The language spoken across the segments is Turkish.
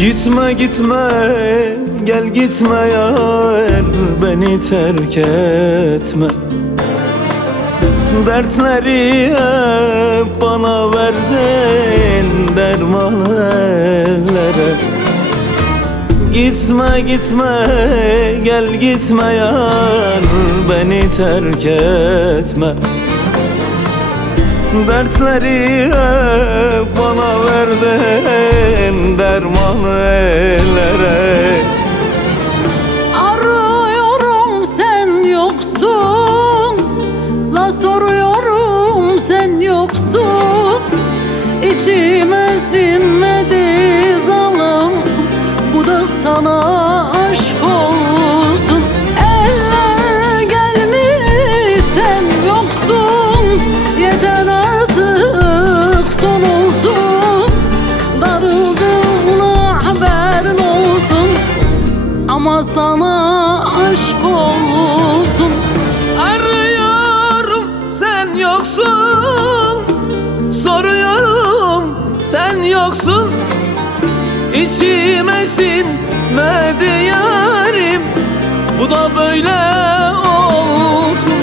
Gitme gitme gel gitme yar, beni terk etme. Dertleri hep bana verdin, derman ellere. Gitme gitme gel gitme yar, beni terk etme. Dertleri hep bana verdin, derman ellere. Arıyorum sen yoksun, la soruyorum sen yoksun. İçime sinmedi zalim, bu da sana aşk olsun. Eller gelmiş sen yoksun, yeter artık son olsun. Darıldığına haberin olsun, ama sana aşk olsun. Arıyorum sen yoksun, soruyorum sen yoksun. İçime sinmedi yarim, bu da böyle olsun.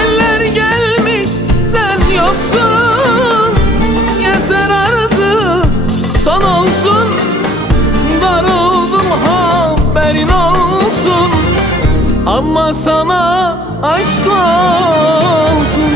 Eller gelmiş sen yoksun, yeter artık son olsun. Darıldım haberin olsun, ama sana aşk olsun.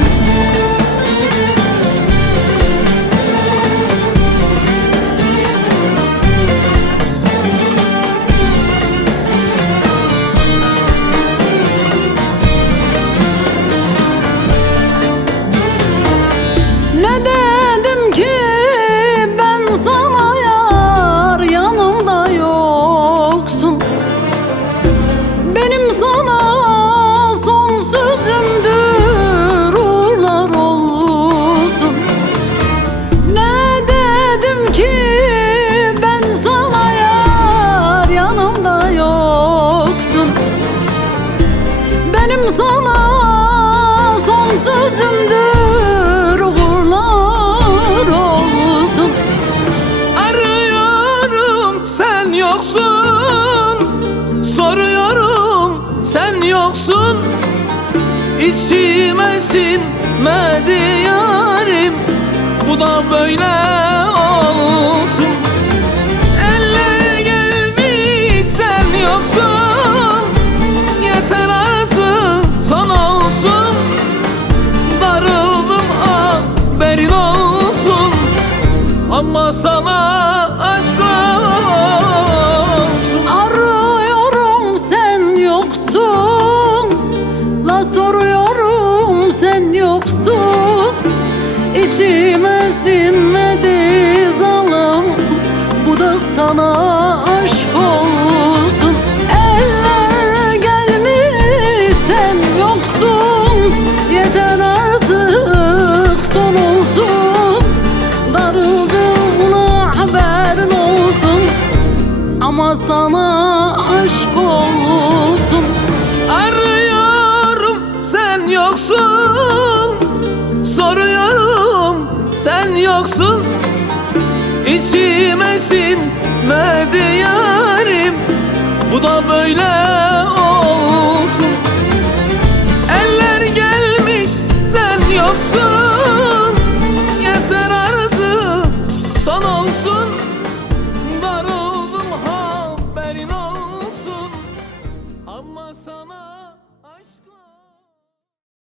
Ne dedim ki ben sana yar, yanımda yoksun. Benim sana son sözümdür, uğurlar olsun. Ne dedim ki ben sana yar, yanımda yoksun. Benim sana son sözümdür, uğurlar olsun. Arıyorum sen yoksun, soruyorum sen yoksun. İçime sinmedi yarim, bu da böyle olsun. Eller gelmiş sen yoksun, yeter artık son olsun. Darıldım haberin olsun, ama sana aşk olsun. Arıyorum sen yoksun, la soruyorum sen yoksun. İçime sinmedi zalim, bu da sana aşk olsun. Eller gelmiş sen yoksun, yeter artık son olsun. Darıldığına haberin olsun, ama sana aşk olsun. Arıyorum sen yoksun, soruyorum sen yoksun. İçime sinmedi yarim, bu da böyle olsun. Eller gelmiş sen yoksun,